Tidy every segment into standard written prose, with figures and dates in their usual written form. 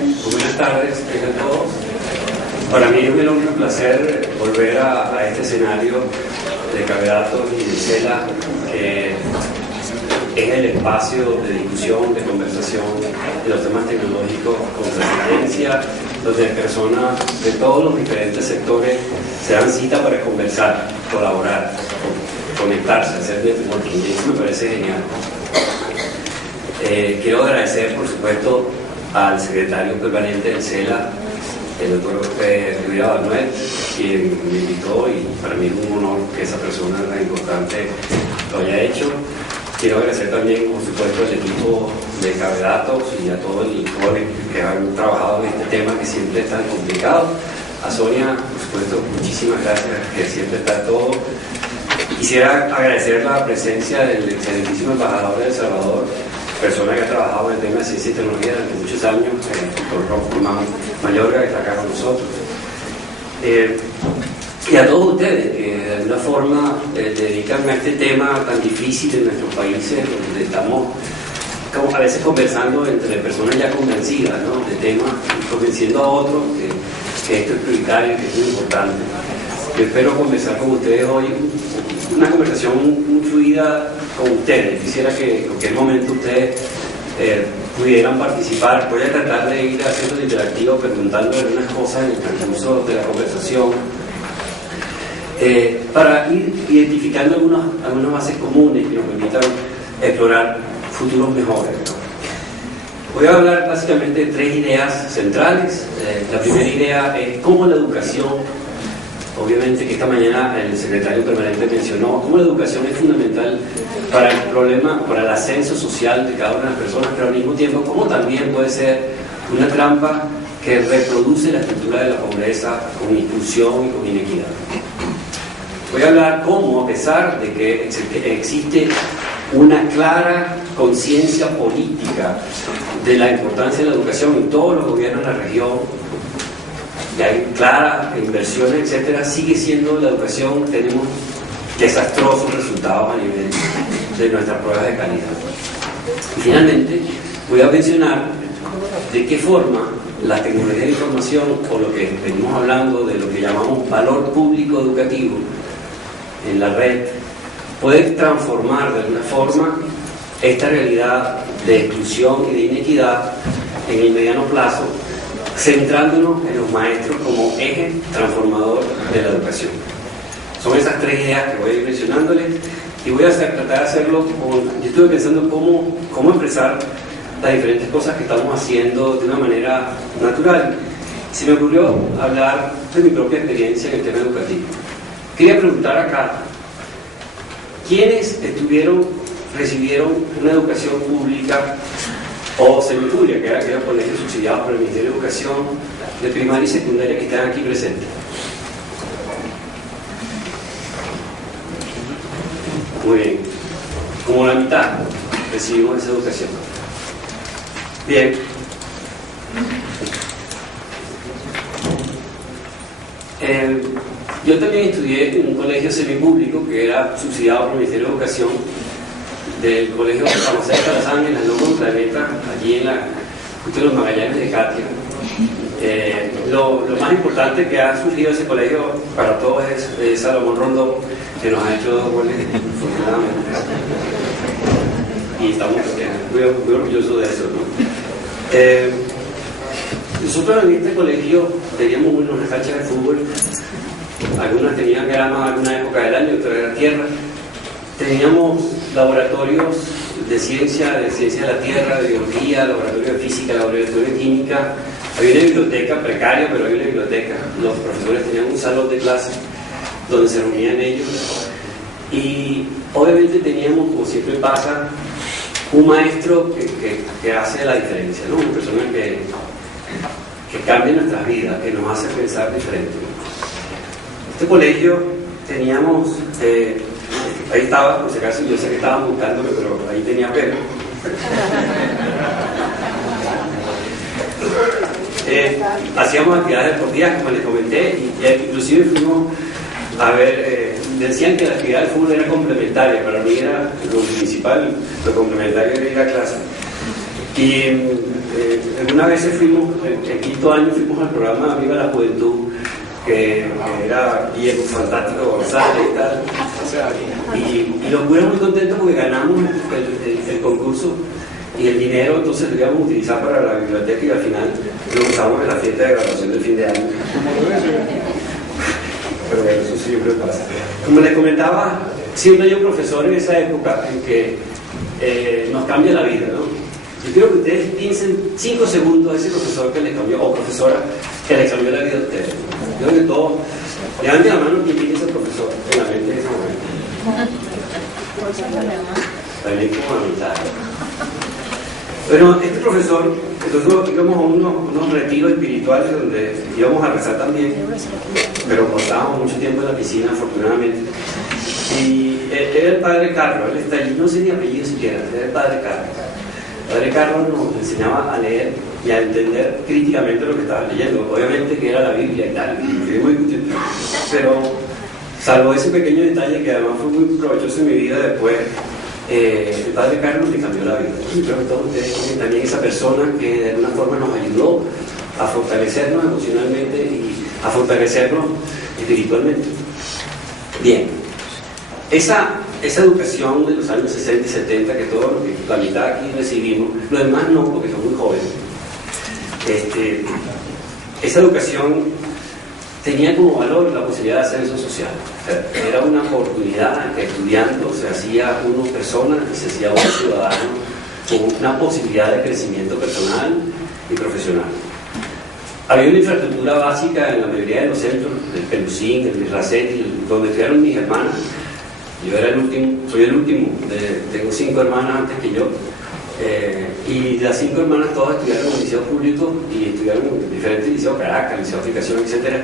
Buenas tardes, tengan todos. Para mí es un placer volver a este escenario de Cavedatos y de CELA, que es el espacio de discusión, de conversación de los temas tecnológicos con trascendencia, donde personas de todos los diferentes sectores se dan cita para conversar, colaborar, conectarse, hacer networking, y eso me parece genial. Quiero agradecer, por supuesto, al secretario permanente del CELA, el doctor Rivera Banuet, quien me invitó, y para mí es un honor que esa persona tan importante lo haya hecho. Quiero agradecer también, por supuesto, al equipo de Cavedatos y a todo el equipo que han trabajado en este tema que siempre es tan complicado. A Sonia, por supuesto, muchísimas gracias, que siempre está todo. Quisiera agradecer la presencia del excelentísimo embajador de El Salvador, persona que ha trabajado en el tema de ciencia y tecnología durante muchos años, el doctor Román Mayorga, que está acá con nosotros. Y a todos ustedes que de alguna forma dedican a este tema tan difícil en nuestros países, donde estamos a veces conversando entre personas ya convencidas, ¿no?, de temas, y convenciendo a otros que esto es prioritario, que esto es importante. Yo espero conversar con ustedes hoy, una conversación muy fluida con ustedes. Quisiera que en cualquier momento ustedes pudieran participar. Voy a tratar de ir haciendo el interactivo, preguntando algunas cosas en el transcurso de la conversación, para ir identificando algunas bases comunes que nos permitan explorar futuros mejores, ¿no? Voy a hablar básicamente de tres ideas centrales. La primera idea es cómo la educación, obviamente que esta mañana el secretario permanente mencionó, cómo la educación es fundamental para el problema, para el ascenso social de cada una de las personas, pero al mismo tiempo cómo también puede ser una trampa que reproduce la estructura de la pobreza con exclusión y con inequidad. Voy a hablar cómo, a pesar de que existe una clara conciencia política de la importancia de la educación en todos los gobiernos de la región, y hay claras inversiones, etcétera, sigue siendo la educación, tenemos desastrosos resultados a nivel de nuestras pruebas de calidad. Y finalmente, voy a mencionar de qué forma la tecnología de información, o lo que venimos hablando de lo que llamamos valor público educativo en la red, puede transformar de alguna forma esta realidad de exclusión y de inequidad en el mediano plazo, centrándonos en los maestros como eje transformador de la educación. Son esas tres ideas que voy a ir mencionándoles, y voy a tratar de hacerlo yo estuve pensando cómo expresar las diferentes cosas que estamos haciendo de una manera natural. Se me ocurrió hablar de mi propia experiencia en el tema educativo. Quería preguntar acá, ¿quiénes recibieron una educación pública o semipública, que era aquellos colegios subsidiados por el Ministerio de Educación, de primaria y secundaria, que están aquí presentes? Muy bien, como la mitad recibimos esa educación. Bien. Yo también estudié en un colegio semipúblico que era subsidiado por el Ministerio de Educación, del colegio San José de Calazán, en la Loma de Meta, allí justo en los Magallanes de Catia. Lo más importante que ha surgido ese colegio para todos es Salomón Rondón, que nos ha hecho 2 goles, afortunadamente. Y estamos muy orgullosos de eso, ¿no? Nosotros en este colegio teníamos unas canchas de fútbol, algunas tenían grama en alguna época del año, otras eran tierra. Teníamos laboratorios de ciencia de la tierra, de biología, laboratorio de física, laboratorio de química. Había una biblioteca precaria, pero había una biblioteca. Los profesores tenían un salón de clase donde se reunían ellos. Y obviamente teníamos, como siempre pasa, un maestro que hace la diferencia, ¿no? Una persona que cambia nuestras vidas, que nos hace pensar diferente. Este colegio teníamos, ahí estaba, por si acaso, yo sé que estaban buscándome, pero ahí tenía pelo. Hacíamos actividades deportivas, como les comenté, y inclusive fuimos a ver, decían que la actividad del fútbol era complementaria, para mí era lo principal, lo complementario era ir a clase. Y algunas veces fuimos, en quinto año fuimos al programa Viva la Juventud, que era Guillermo Fantástico González y tal. Y los fuimos muy contentos porque ganamos el concurso y el dinero entonces lo íbamos a utilizar para la biblioteca y al final lo usamos en la fiesta de graduación del fin de año. Pero bueno, eso siempre pasa. Como les comentaba, siempre hay un profesor en esa época en que nos cambia la vida, ¿no? Yo quiero que ustedes piensen 5 segundos a ese profesor que les cambió, o profesora que les cambió la vida a ustedes. Yo creo que todos, levanten la mano quien tiene ese profesor en la mente en ese momento. También como la mitad. Bueno, este profesor, nosotros íbamos a unos retiros espirituales donde íbamos a rezar también, pero pasábamos mucho tiempo en la piscina, afortunadamente. Y era el padre Carlos, él está allí, no sé ni apellido siquiera, era el padre Carlos. El padre Carlos nos enseñaba a leer y a entender críticamente lo que estaba leyendo. Obviamente que era la Biblia y tal, pero salvo ese pequeño detalle que además fue muy provechoso en mi vida después, el padre Carlos me cambió la vida. Y creo que todos ustedes tienen también esa persona que de alguna forma nos ayudó a fortalecernos emocionalmente y a fortalecernos espiritualmente. Bien, esa educación de los años 60 y 70, que todos la mitad aquí recibimos, los demás no, porque son muy jóvenes, esa educación tenía como valor la posibilidad de ascenso social. Era una oportunidad que estudiando se hacía uno persona y se hacía uno ciudadano con una posibilidad de crecimiento personal y profesional. Había una infraestructura básica en la mayoría de los centros, el Pelusín, el Mirracet, donde estudiaron mis hermanas. Yo era el último, soy el último, tengo 5 hermanas antes que yo, y las 5 hermanas todas estudiaron en el liceo público y estudiaron en diferentes liceos, Caracas, liceo de aplicación, etc.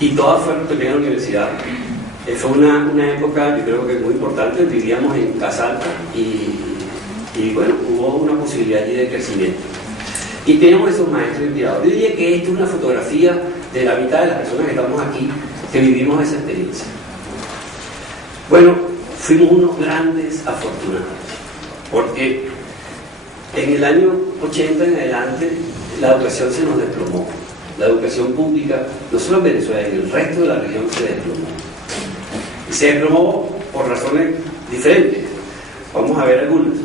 Y todas fueron también a la universidad. Fue una época, yo creo que muy importante, vivíamos en Casa Alta y bueno, hubo una posibilidad allí de crecimiento. Y tenemos esos maestros inspirados. Yo diría que esta es una fotografía de la mitad de las personas que estamos aquí, que vivimos esa experiencia. Bueno, fuimos unos grandes afortunados, porque en el año 80 en adelante la educación se nos desplomó. La educación pública, no solo en Venezuela, en el resto de la región se desplomó. Y se desplomó por razones diferentes. Vamos a ver algunas.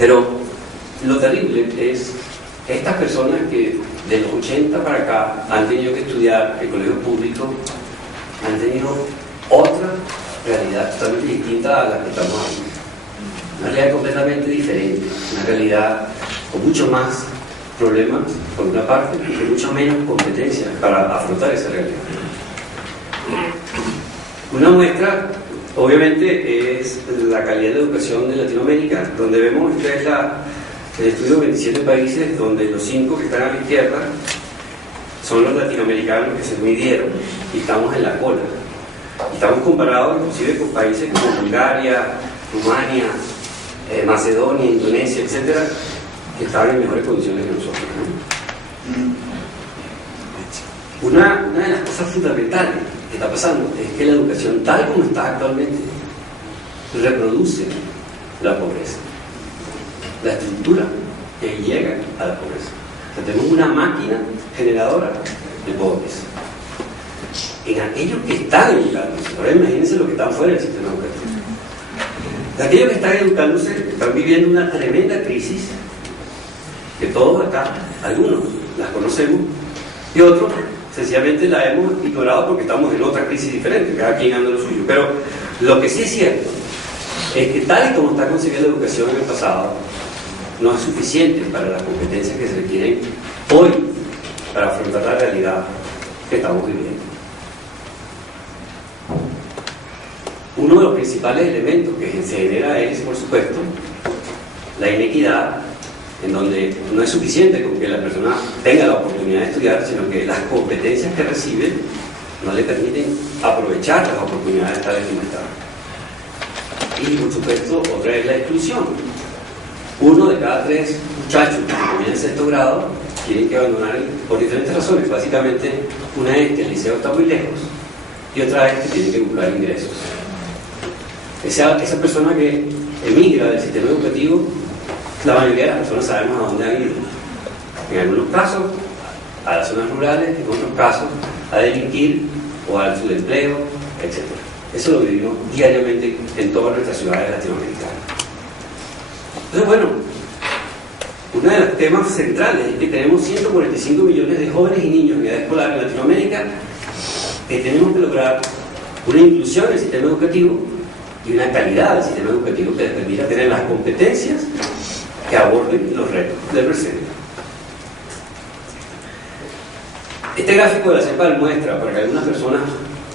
Pero lo terrible es que estas personas que de los 80 para acá han tenido que estudiar en colegios públicos, han tenido otra realidad totalmente distinta a la que estamos aquí. Una realidad completamente diferente, una realidad con mucho más problemas, por una parte, y con mucho menos competencia para afrontar esa realidad. Una muestra, obviamente, es la calidad de educación de Latinoamérica, donde vemos ustedes el estudio de 27 países, donde los 5 que están a la izquierda son los latinoamericanos que se midieron y estamos en la cola. Estamos comparados inclusive con países como Bulgaria, Rumania, Macedonia, Indonesia, etcétera, que estaban en mejores condiciones que nosotros. Una de las cosas fundamentales que está pasando es que la educación, tal como está actualmente, reproduce la pobreza, la estructura que llega a la pobreza. O sea, tenemos una máquina generadora de pobres en aquellos que están educándose. Ahora imagínense los que están fuera del sistema educativo. Aquellos que están educándose están viviendo una tremenda crisis que todos acá, algunos las conocemos y otros sencillamente la hemos ignorado porque estamos en otra crisis diferente, cada quien anda lo suyo. Pero lo que sí es cierto es que tal y como está concebida la educación en el pasado, no es suficiente para las competencias que se requieren hoy para afrontar la realidad que estamos viviendo. Uno de los principales elementos que se genera es, por supuesto, la inequidad, en donde no es suficiente con que la persona tenga la oportunidad de estudiar, sino que las competencias que recibe no le permiten aprovechar las oportunidades tales como están. Y, por supuesto, otra es la exclusión. 1 de cada 3 muchachos que comienzan sexto grado tienen que abandonar por diferentes razones. Básicamente, una es que el liceo está muy lejos y otra es que tienen que buscar ingresos. Esa persona que emigra del sistema educativo la mayoría de las personas sabemos a dónde han ido. En algunos casos, a las zonas rurales, en otros casos, a delinquir o al subempleo, etc. Eso lo vivimos diariamente en todas nuestras ciudades latinoamericanas. Entonces, bueno, uno de los temas centrales es que tenemos 145 millones de jóvenes y niños en edad escolar en Latinoamérica, que tenemos que lograr una inclusión en el sistema educativo y una calidad del sistema educativo que les permita tener las competencias que aborden los retos del presente. Este gráfico de la CEPAL muestra, para que algunas personas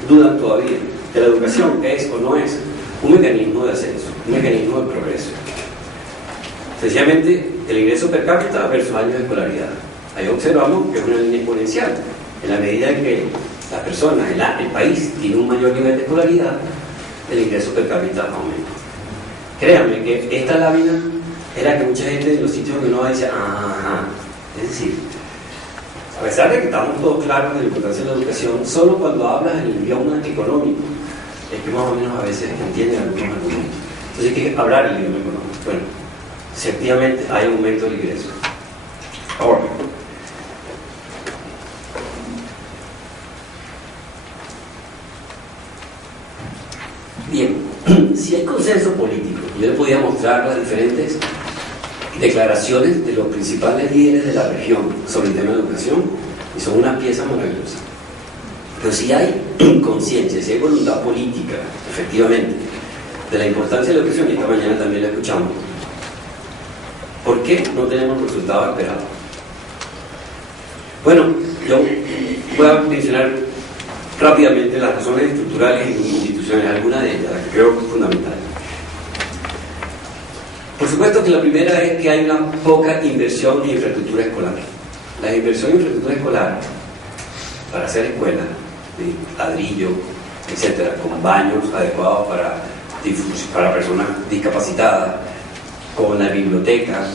dudan todavía, que la educación es o no es un mecanismo de ascenso, un mecanismo de progreso. Sencillamente, el ingreso per cápita versus años de escolaridad. Ahí observamos que es una línea exponencial. En la medida en que las personas, el país, tiene un mayor nivel de escolaridad, el ingreso per cápita aumenta. Créanme que esta lámina es la que mucha gente en los sitios que uno va dice, ajá. Es decir, a pesar de que estamos todos claros de la importancia de la educación, solo cuando hablas el idioma económico es que más o menos a veces entienden algunos argumentos. Entonces hay que hablar el idioma económico. Bueno, efectivamente hay aumento del ingreso. Ahora, bien, si hay consenso político, yo le podía mostrar las diferentes declaraciones de los principales líderes de la región sobre el tema de educación, y son una pieza maravillosa. Pero si hay conciencia, si hay voluntad política, efectivamente, de la importancia de la educación, y esta mañana también la escuchamos, ¿por qué no tenemos el resultado esperado? Bueno, yo voy a mencionar rápidamente las razones estructurales e institucionales, algunas de ellas, las que creo fundamentales. Por supuesto que la primera es que hay una poca inversión en infraestructura escolar. La inversión en infraestructura escolar para hacer escuelas de ladrillo, etcétera, con baños adecuados para personas discapacitadas, con la biblioteca,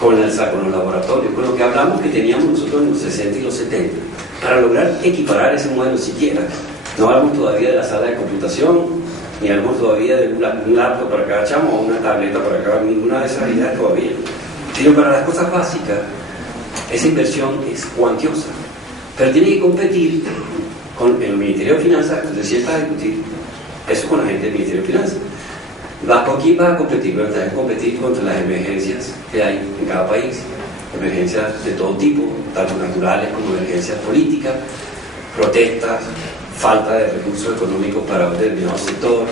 con los laboratorios, con lo que hablamos que teníamos nosotros en los 60 y los 70, para lograr equiparar ese modelo siquiera. No hablamos todavía de la sala de computación, ni hablamos todavía de un laptop para cada chamo o una tableta para cada, ninguna de esas ideas todavía. Sino para las cosas básicas, esa inversión es cuantiosa, pero tiene que competir con el Ministerio de Finanzas, que decía para discutir eso con la gente del Ministerio de Finanzas. ¿Con quién vas a competir? Bueno, vas a competir contra las emergencias que hay en cada país, emergencias de todo tipo, tanto naturales como emergencias políticas, protestas, falta de recursos económicos para un determinado sector,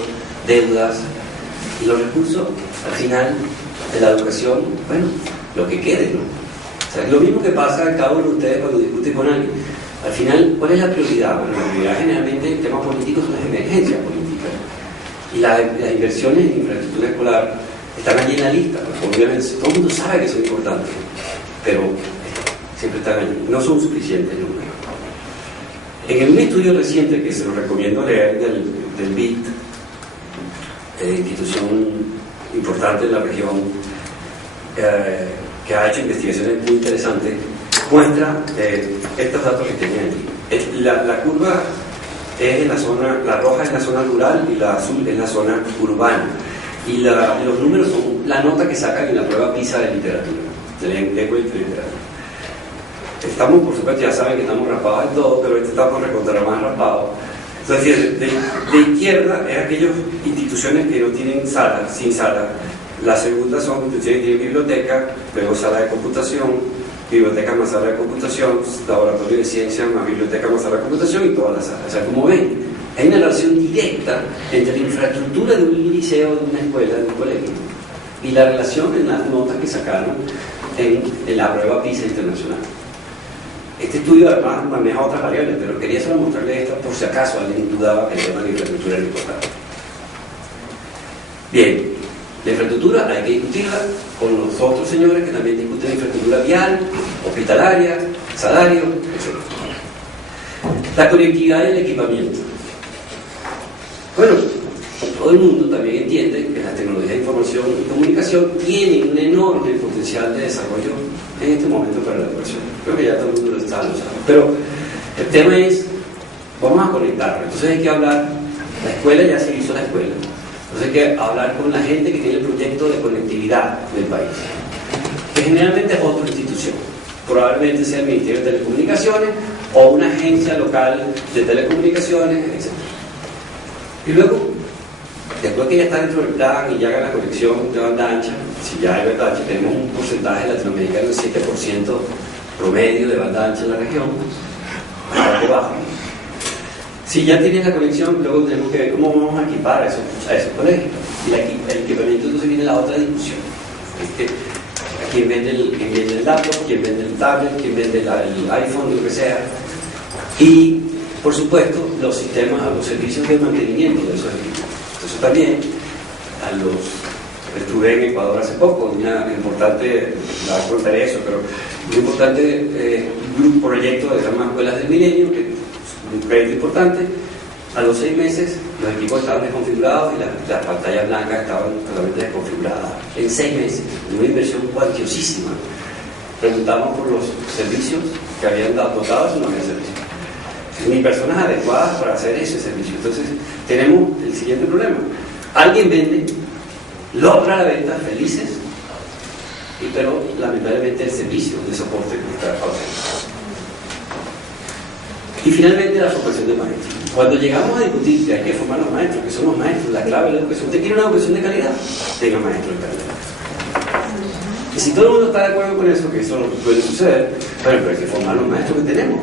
deudas, y los recursos, al final, de la educación, bueno, lo que quede, ¿no? O sea, lo mismo que pasa a cada uno de ustedes cuando discuten con alguien. Al final, ¿cuál es la prioridad? Bueno, la prioridad generalmente en temas políticos son las emergencias políticas. Y las inversiones en infraestructura escolar están allí en la lista, porque obviamente todo el mundo sabe que son importantes, pero siempre están allí, no son suficientes números. En un estudio reciente que se lo recomiendo leer del BIT, institución importante en la región, que ha hecho investigaciones muy interesantes, muestra estos datos que tienen aquí. La curva es en la zona, la roja es la zona rural y la azul es la zona urbana. Y los números son la nota que sacan en la prueba PISA de literatura, de lengua y literatura. Estamos, por supuesto, ya saben que estamos rapados en todo, pero estamos recontra más rapados. Entonces, de izquierda es aquellas instituciones que no tienen sala, sin sala. La segunda son instituciones que tienen biblioteca, luego sala de computación, biblioteca más sala de computación, laboratorio de ciencia más biblioteca más sala de computación y todas las salas. O sea, como ven, hay una relación directa entre la infraestructura de un liceo, de una escuela, de un colegio, y la relación en las notas que sacaron en la prueba PISA internacional. Este estudio además maneja otras variables, pero quería solo mostrarles esta por si acaso alguien dudaba que el tema de la infraestructura era importante. Bien, la infraestructura hay que discutirla con los otros señores que también discuten infraestructura vial, hospitalaria, salario, etc. La conectividad y el equipamiento. Bueno, todo el mundo también entiende que las tecnologías de información y comunicación tienen un enorme potencial de desarrollo en este momento para la educación. Creo que ya todo el mundo lo está usando. Pero el tema es, vamos a conectarlo. Entonces hay que hablar, la escuela ya se hizo la escuela. Entonces hay que hablar con la gente que tiene el proyecto de conectividad del país, que generalmente es otra institución. Probablemente sea el Ministerio de Telecomunicaciones o una agencia local de telecomunicaciones, etc. Y luego, después que ya está dentro del plan y ya haga la conexión de banda ancha, si ya hay banda ancha, tenemos un porcentaje latinoamericano de 7% promedio de banda ancha en la región, bastante bajo. Si ya tienes la conexión, luego tenemos que ver cómo vamos a equipar a esos colegios. Y el equipamiento, entonces viene la otra discusión. ¿Quién vende el laptop? ¿Quién vende el tablet? ¿Quién vende el iPhone? Lo que sea. Y, por supuesto, los sistemas, los servicios de mantenimiento de esos equipos. Entonces también, estuve en Ecuador hace poco, una importante, no contaré eso, pero un importante proyecto de las escuelas del milenio, que un proyecto importante. A los 6 meses los equipos estaban desconfigurados y las pantallas blancas estaban totalmente desconfiguradas. En 6 meses, una inversión cuantiosísima. Preguntamos por los servicios que habían dotado y no había servicio. Ni personas adecuadas para hacer ese servicio. Entonces, tenemos el siguiente problema. Alguien vende, logra la venta, felices, pero lamentablemente el servicio de soporte que está ausente. Y finalmente la formación de maestros. Cuando llegamos a discutir que hay que formar los maestros, que son los maestros, la clave de la educación, usted quiere una educación de calidad, tenga maestros de calidad. Y si todo el mundo está de acuerdo con eso, que eso no puede suceder, bueno, pero hay que formar los maestros que tenemos.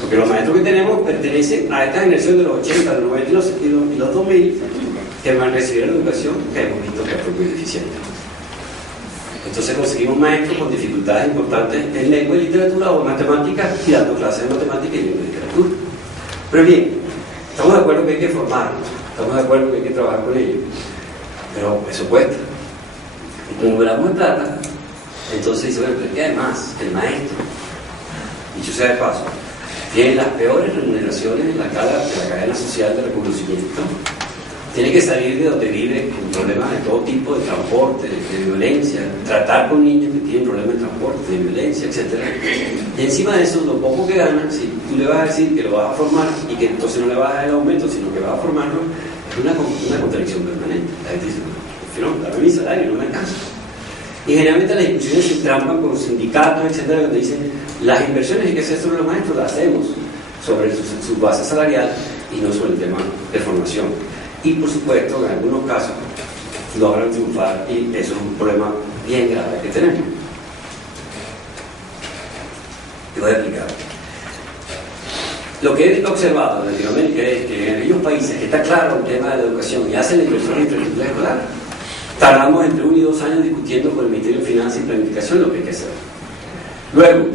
Porque los maestros que tenemos pertenecen a esta generación de los 80, los 90 y los 2000, que van a recibir la educación que hemos visto que fue muy deficiente. Entonces conseguimos maestros con dificultades importantes en lengua y literatura o matemáticas y dando clases de matemáticas y lengua y literatura. Pero bien, estamos de acuerdo que hay que formarlos, estamos de acuerdo que hay que trabajar con ellos, pero eso cuesta. Y como hablamos de plata, entonces dice, bueno, pero ¿qué hay más? El maestro, dicho sea de paso, tiene las peores remuneraciones en la cadena social de reconocimiento. Tiene que salir de donde vive con problemas de todo tipo, de transporte, de violencia, tratar con niños que tienen problemas de transporte, de violencia, etc. Y encima de eso, lo poco que gana, si tú le vas a decir que lo vas a formar y que entonces no le vas a dar el aumento, sino que vas a formarlo, es una contradicción permanente. La gente dice, no, dame mi salario, no me alcanza. Y generalmente las discusiones se trampan con sindicatos, etc., donde dicen, las inversiones que hay que hacer sobre los maestros las hacemos sobre su base salarial y no sobre el tema de formación. Y por supuesto, en algunos casos logran triunfar y eso es un problema bien grave que tenemos. Te voy a explicar. Lo que he observado en Latinoamérica es que en aquellos países que está claro el tema de la educación y hacen la inversión en infraestructura escolar, tardamos entre 1 y 2 años discutiendo con el Ministerio de Finanzas y Planificación lo que hay que hacer. Luego,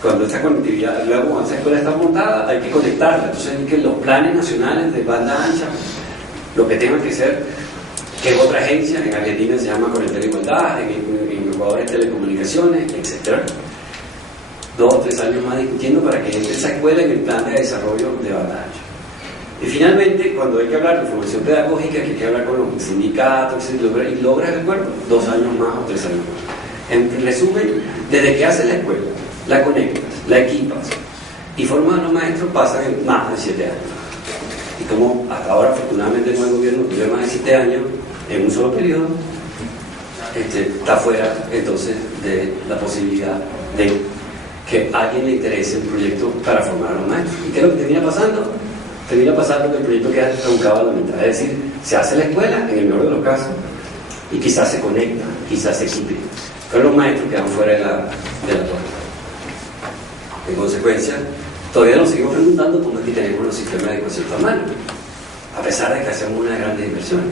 cuando esta conectividad, cuando esa escuela está montada, hay que conectarla. Entonces hay que los planes nacionales de banda ancha, lo que tenga que ser, que es otra agencia, en Argentina se llama Conectar Igualdad, en Ecuador es Telecomunicaciones, etc. 2 o 3 años más discutiendo para que entre esa escuela en el plan de desarrollo de banda ancha. Y finalmente, cuando hay que hablar de formación pedagógica, que hay que hablar con los sindicatos, y logras el acuerdo, 2 años más o 3 años más. En resumen, desde que haces la escuela, la conectas, la equipas y formas a los maestros, pasan en más de 7 años. Y como hasta ahora afortunadamente no hay gobierno que lleve más de 7 años en un solo periodo, está fuera entonces de la posibilidad de que a alguien le interese un proyecto para formar a los maestros. ¿Y qué es lo que termina pasando? Termina pasando que el proyecto queda truncado a la mitad. Es decir, se hace la escuela, en el mejor de los casos, y quizás se conecta, quizás se equipe, pero los maestros quedan fuera de la puerta. En consecuencia, todavía nos seguimos preguntando cómo es que tenemos los sistemas de educación tan malos, a pesar de que hacemos unas grandes inversiones.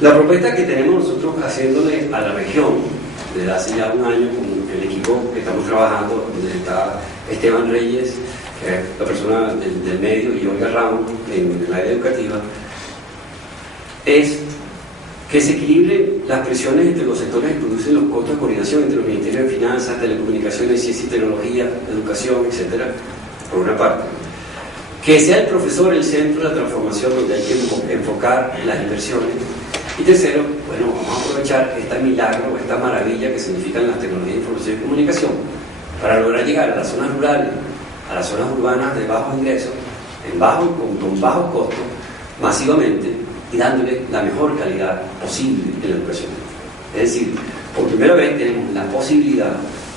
La propuesta que tenemos nosotros haciéndole a la región desde hace ya 1 año con el equipo que estamos trabajando, donde está Esteban Reyes, que es la persona del medio, y Olga Ramos en el área educativa, es que se equilibren las presiones entre los sectores que producen los costos de coordinación entre los ministerios de Finanzas, Telecomunicaciones, Ciencia y Tecnología, Educación, etc., por una parte. Que sea el profesor el centro de la transformación donde hay que enfocar las inversiones. Y tercero, bueno, vamos a aprovechar este milagro, esta maravilla que significan las tecnologías de información y comunicación para lograr llegar a las zonas rurales, a las zonas urbanas de bajos ingresos, con bajos costos, masivamente, y dándole la mejor calidad posible en la educación. Es decir, por primera vez tenemos la posibilidad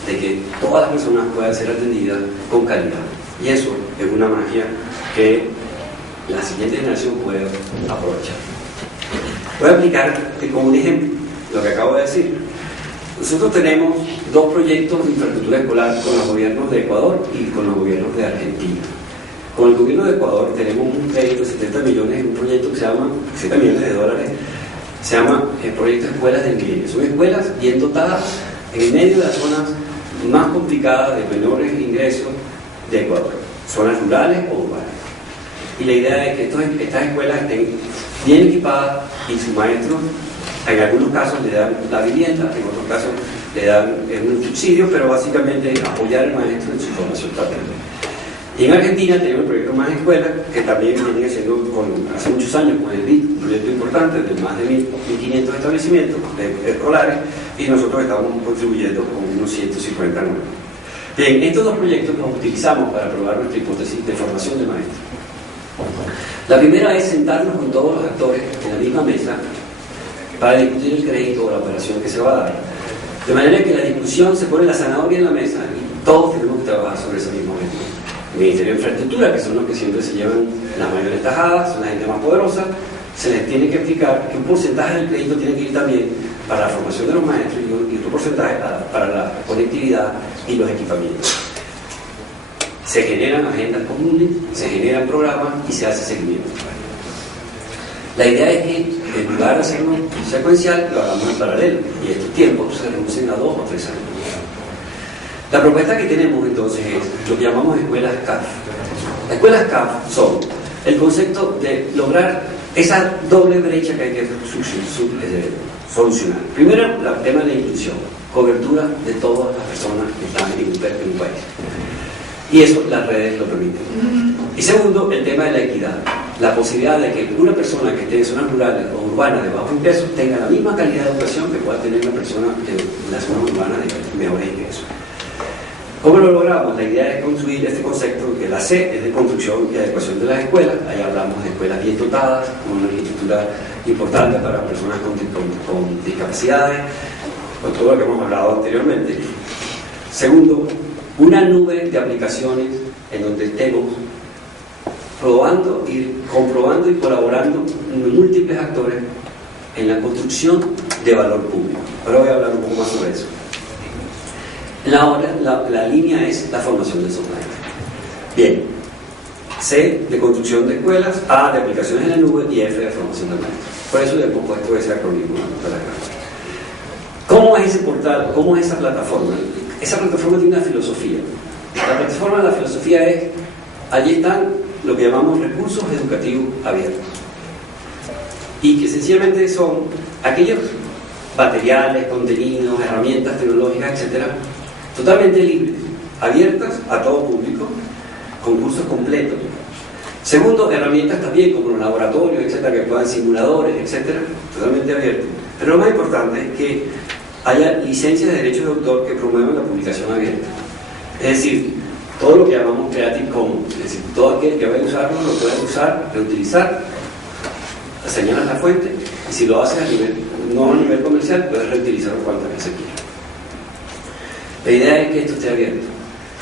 de que todas las personas puedan ser atendidas con calidad. Y eso es una magia que la siguiente generación puede aprovechar. Voy a aplicar como un ejemplo lo que acabo de decir. Nosotros tenemos dos proyectos de infraestructura escolar con los gobiernos de Ecuador y con los gobiernos de Argentina. Con el gobierno de Ecuador tenemos un crédito de 70 millones, un proyecto que se llama, 70 millones de dólares, se llama el proyecto de escuelas del milenio. Son escuelas bien dotadas en medio de las zonas más complicadas de menores ingresos de Ecuador, zonas rurales o urbanas. Y la idea es que estas escuelas estén bien equipadas y sus maestros, en algunos casos le dan la vivienda, en otros casos le dan un subsidio, pero básicamente apoyar al maestro en su formación también. Y en Argentina tenemos el proyecto Más Escuelas, que también viene haciendo hace muchos años con el BID, un proyecto importante de más de 1.500 establecimientos escolares, y nosotros estamos contribuyendo con unos 150 nuevos. Bien, estos dos proyectos los utilizamos para probar nuestra hipótesis de formación de maestros. La primera es sentarnos con todos los actores en la misma mesa para discutir el crédito o la operación que se va a dar. De manera que la discusión se pone la zanahoria en la mesa y todos tenemos que trabajar sobre ese mismo objetivo. El Ministerio de Infraestructura, que son los que siempre se llevan las mayores tajadas, son la gente más poderosa, se les tiene que explicar que un porcentaje del crédito tiene que ir también para la formación de los maestros y otro porcentaje para la conectividad y los equipamientos. Se generan agendas comunes, se generan programas y se hace seguimiento. La idea es que en lugar de hacerlo secuencial, lo hagamos en paralelo y estos tiempos se reducen a 2 o 3 años. La propuesta que tenemos entonces es lo que llamamos escuelas CAF. Las escuelas CAF son el concepto de lograr esa doble brecha que hay que solucionar. Primero, el tema de la inclusión, cobertura de todas las personas que están en un país. Y eso las redes lo permiten. Y segundo, el tema de la equidad. La posibilidad de que una persona que esté en zonas rurales o urbanas de bajo ingresos tenga la misma calidad de educación que pueda tener una persona en las zonas urbanas de mejores ingresos. ¿Cómo lo logramos? La idea es construir este concepto que la C es de construcción y adecuación de las escuelas. Ahí hablamos de escuelas bien dotadas, con una infraestructura importante para personas con discapacidades, con todo lo que hemos hablado anteriormente. Segundo, una nube de aplicaciones en donde estemos probando, comprobando y colaborando múltiples actores en la construcción de valor público. Ahora voy a hablar un poco más sobre eso. La línea es la formación de esos maestros. Bien, C de construcción de escuelas, A de aplicaciones en la nube y F de formación de maestros. Por eso le hemos puesto ese acrónimo de la carta. ¿Cómo es ese portal? ¿Cómo es esa plataforma? Esa plataforma tiene una filosofía. La plataforma de la filosofía es, allí están lo que llamamos recursos educativos abiertos. Y que sencillamente son aquellos materiales, contenidos, herramientas tecnológicas, etcétera, totalmente libres, abiertas a todo público, con cursos completos. Segundo, herramientas también como los laboratorios, etcétera, que puedan simuladores, etcétera, totalmente abiertos. Pero lo más importante es que haya licencias de derechos de autor que promuevan la publicación abierta. Es decir, todo lo que llamamos Creative Commons, es decir, todo aquel que vaya a usarlo lo puede usar, reutilizar, señalas la fuente y si lo haces no a nivel comercial, puedes reutilizarlo cuantas veces quieras. La idea es que esto esté abierto.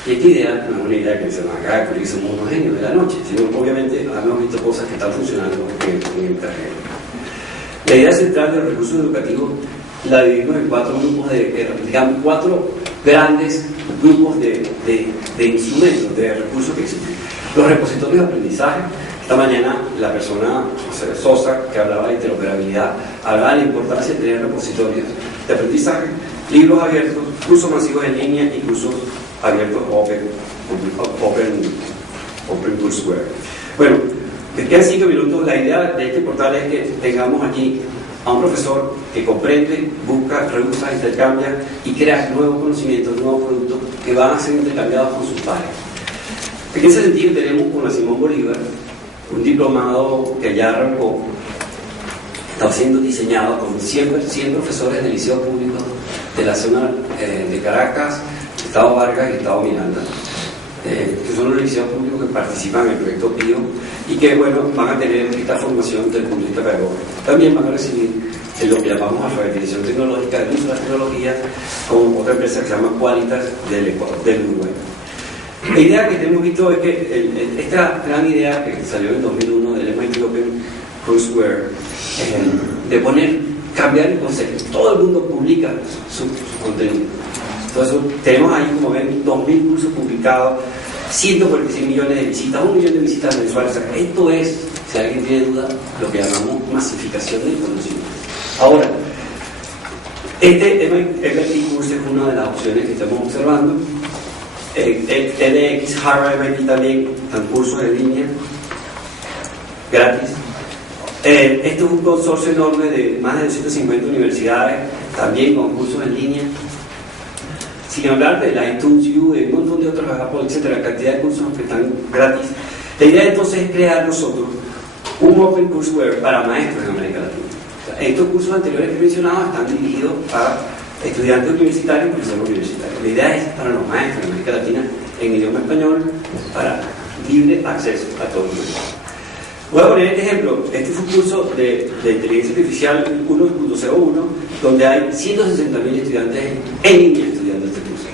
Y esta idea no es una idea que se nos acaba de ocurrir, somos unos genios de la noche, sino obviamente hemos visto cosas que están funcionando en el terreno. La idea central de los recursos educativos la dividimos en 4 grupos digamos, 4 grandes grupos de instrumentos, de recursos que existen. Los repositorios de aprendizaje. Esta mañana la persona, José Sosa, que hablaba de interoperabilidad, hablaba de la importancia de tener repositorios de aprendizaje, libros abiertos, cursos masivos en línea y cursos abiertos Open Courseware. Bueno, me quedan 5 minutos. La idea de este portal es que tengamos aquí a un profesor que comprende, busca, reusa, intercambia y crea nuevos conocimientos, nuevos productos que van a ser intercambiados con sus pares. En ese sentido tenemos con la Simón Bolívar un diplomado que ya arrancó, está siendo diseñado con 100 profesores del liceo público de la zona de Caracas, Estado Vargas y Estado Miranda. que son los liceos públicos que participan en el proyecto PIO y que, bueno, van a tener esta formación desde el punto de vista pedagógico. También van a recibir lo que llamamos alfabetización tecnológica, del uso de las tecnologías, con otra empresa que se llama Qualitas del Uruguay. La idea que hemos visto es que esta gran idea que salió en 2001 del MIT OpenCourseware, de cambiar el concepto. Todo el mundo publica su contenido. Entonces tenemos ahí, como ven, 2.000 cursos publicados, 146 millones de visitas, 1 millón de visitas mensuales. O sea, esto es, si alguien tiene duda, lo que llamamos masificación del conocimiento. Ahora, MIT Curso es una de las opciones que estamos observando. TEDx, Harvard, MIT también dan cursos en línea, gratis. Esto es un consorcio enorme de más de 250 universidades, también con cursos en línea. Sin hablar de la iTunes U, de un montón de otros, Apple, etcétera, cantidad de cursos que están gratis. La idea entonces es crear nosotros un OpenCourseware para maestros en América Latina. O sea, estos cursos anteriores que he mencionado están dirigidos a estudiantes universitarios y profesores universitarios. La idea es para los maestros en América Latina en idioma español, para libre acceso a todo el mundo. Voy a poner este ejemplo. Este fue un curso de inteligencia artificial 1.01, donde hay 160.000 estudiantes en línea estudiando este curso.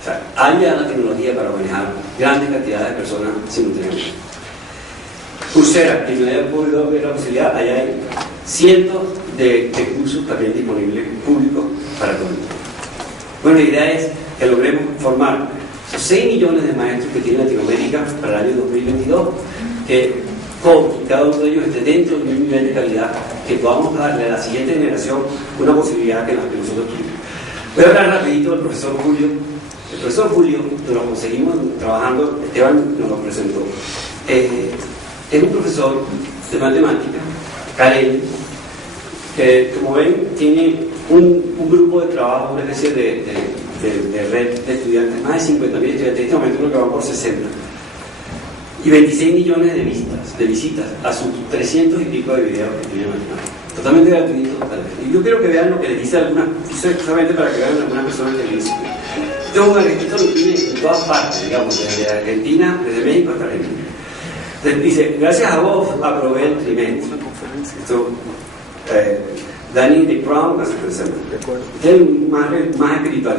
O sea, hay ya la tecnología para manejar grandes cantidades de personas simultáneamente. Coursera, que no haya podido ver la posibilidad, allá hay cientos de cursos también disponibles públicos para todo el mundo. Bueno, la idea es que logremos formar esos 6 millones de maestros que tiene Latinoamérica para el año 2022, que cada uno de ellos esté dentro de un nivel de calidad que podamos darle a la siguiente generación una posibilidad que nosotros tuvimos. Voy a hablar rapidito del profesor Julio. El profesor Julio, nos lo conseguimos trabajando, Esteban nos lo presentó. Es un profesor de matemática, caleño, que, como ven, tiene un grupo de trabajo, una especie de red de estudiantes, más de 50.000 estudiantes, en este momento creo que van por 60. Y 26 millones de visitas a sus 300 y pico de videos que tienen matemáticas. Totalmente gratuito. Y yo quiero que vean lo que les dice algunas, solamente para que vean algunas personas que le dicen. Esto lo tiene en todas partes, digamos, desde Argentina, desde México hasta Argentina. Entonces, dice, gracias a vos aprobé el trimestre. Esto, Danny de Brown, hace presente. Es más espiritual.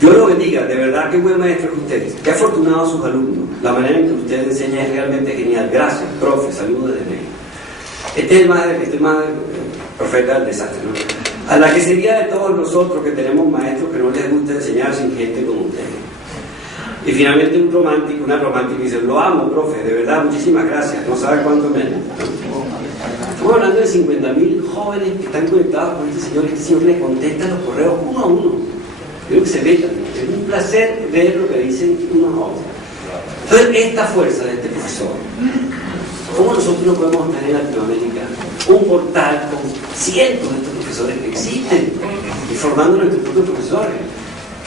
Yo lo bendiga, de verdad, qué buen maestro es usted, qué afortunados sus alumnos, la manera en que usted enseña es realmente genial, gracias, profe, saludos desde México. Este es el más profeta del desastre, ¿no? A la que sería de todos nosotros que tenemos maestros que no les gusta enseñar sin gente como ustedes. Y finalmente una romántica dice, lo amo, profe, de verdad, muchísimas gracias, no sabe cuánto menos. Estamos hablando de 50.000 jóvenes que están conectados con este señor les contesta los correos uno a uno. Creo que se metan, es un placer ver lo que dicen unos a otros. Entonces, esta fuerza de este profesor, ¿cómo nosotros no podemos tener en Latinoamérica un portal con cientos de estos profesores que existen y formando nuestros propios profesores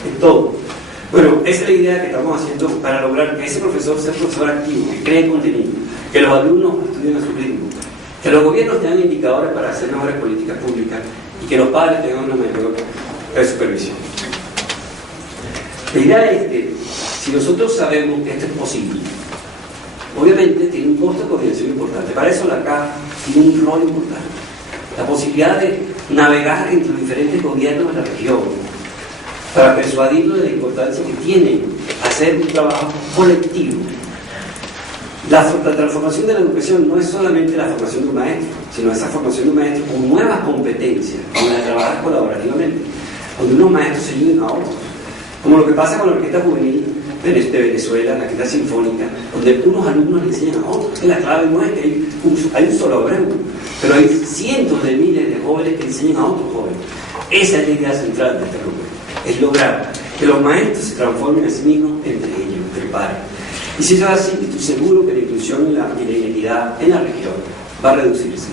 en todo? Bueno, esa es la idea que estamos haciendo para lograr que ese profesor sea un profesor activo, que cree contenido, que los alumnos estudien a su ritmo, que los gobiernos tengan indicadores para hacer mejores políticas públicas y que los padres tengan una mejor supervisión. La idea es que si nosotros sabemos que esto es posible, obviamente tiene un costo de coordinación importante. Para eso la CAF tiene un rol importante. La posibilidad de navegar entre los diferentes gobiernos de la región para persuadirlos de la importancia que tiene hacer un trabajo colectivo. La transformación de la educación no es solamente la formación de un maestro, sino esa formación de un maestro con nuevas competencias, con la de trabajar colaborativamente, donde unos maestros se ayuden a otros. Como lo que pasa con la Orquesta Juvenil de Venezuela, la Orquesta Sinfónica, donde unos alumnos le enseñan a otros. La clave no es que hay un solo obrero, pero hay cientos de miles de jóvenes que enseñan a otros jóvenes. Esa es la idea central de este grupo, es lograr que los maestros se transformen a sí mismos entre ellos, entre pares. Y si eso es así, estoy seguro que la inclusión y la inequidad en la región va a reducirse.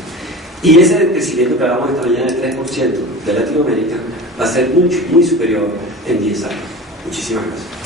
Y ese crecimiento que hablamos esta mañana del 3% de Latinoamérica va a ser muy superior en 10 años. Muchísimas gracias.